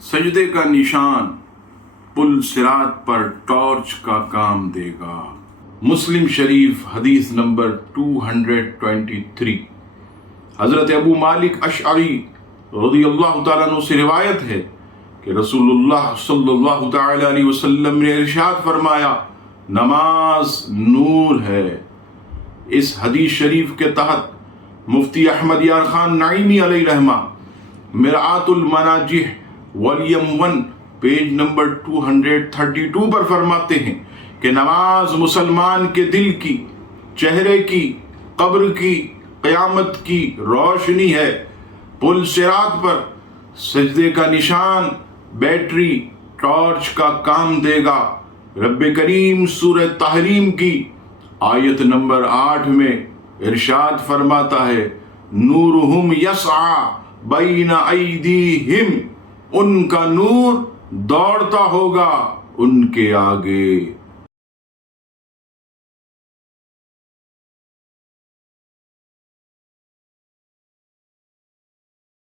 سجدے کا نشان پل صراط پر ٹارچ کا کام دے گا۔ مسلم شریف حدیث نمبر 223۔ حضرت ابو مالک اشعری رضی اللہ تعالیٰ عنہ سے روایت ہے کہ رسول اللہ صلی اللہ تعالیٰ علیہ وسلم نے ارشاد فرمایا، نماز نور ہے۔ اس حدیث شریف کے تحت مفتی احمد یار خان نعیمی علیہ رحمہ مرآت المناجح والیوم 1 پیج نمبر 232 پر فرماتے ہیں کہ نماز مسلمان کے دل کی، چہرے کی، قبر کی، قیامت کی روشنی ہے۔ پل صراط پر سجدے کا نشان بیٹری ٹارچ کا کام دے گا۔ رب کریم سورہ تحریم کی آیت نمبر 8 میں ارشاد فرماتا ہے، نورہم یسعی بین ایدیہم، ان کا نور دوڑتا ہوگا ان کے آگے۔